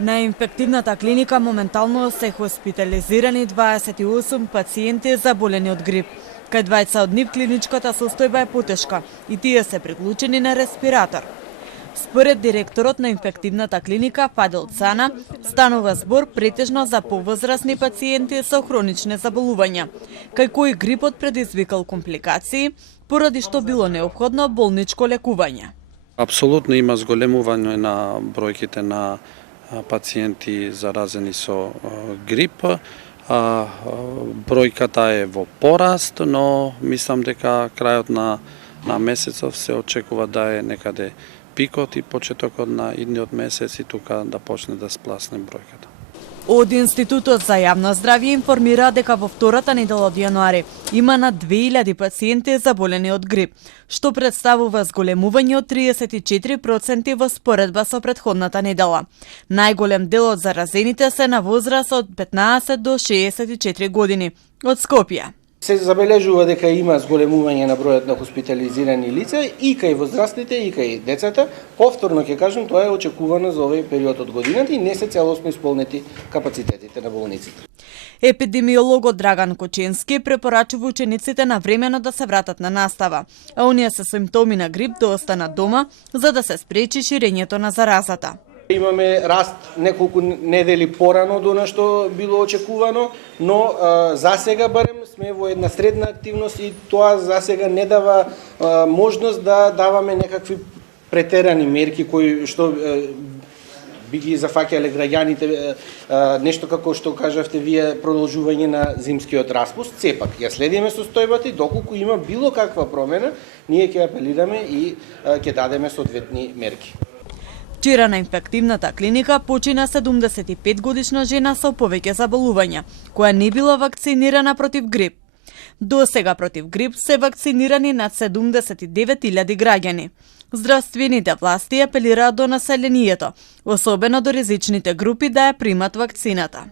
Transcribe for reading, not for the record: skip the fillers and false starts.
На инфективната клиника моментално се хоспитализирани 28 пациенти заболени од грип. Кај двајца од нив клиничката состојба е потешка и тие се приклучени на респиратор. Според директорот на инфективната клиника Фадил Цана, станува збор претежно за повозрасни пациенти со хронични заболувања, кај кои грипот предизвикал компликации, поради што било неопходно болничко лекување. Апсолутно има зголемување на бројките на пациенти заразени со грип. Бројката е во пораст, но мислам дека крајот на месецов се очекува да е некаде пикот и почетокот на идниот месец и тука да почне да спласне бројката. Од Институтот за јавно здравје информира дека во втората недела од јануари има над 2000 пациенти заболени од грип, што представува зголемување од 34% во споредба со претходната недела. Најголем дел од заразените се на возраст од 15 до 64 години, од Скопје. Се забележува дека има зголемување на бројот на хоспитализирани лица и кај возрастните и кај децата. Повторно ќе кажам, тоа е очекувано за овој период од годината и не се целосно исполнети капацитетите на болниците. Епидемиологот Драган Коченски препорачува учениците навремено да се вратат на настава, а оние со симптоми на грип да останат дома за да се спречи ширењето на заразата. Имаме раст неколку недели порано од она што било очекувано, но засега барем сме во една средна активност и тоа засега не дава можност да даваме некакви претерани мерки кои што би ги зафаќале граѓаните, нешто како што кажавте вие, продолжување на зимскиот распуст. Сепак ја следиме состојбата и доколку има било каква промена, ние ќе апелираме и ќе дадеме соодветни мерки. Вчера на инфективната клиника почина 75-годишна жена со повеќе заболувања, која не била вакцинирана против грип. До сега против грип се вакцинирани над 79.000 граѓани. Здравствените власти апелираат до населението, особено до ризичните групи, да ја примат вакцината.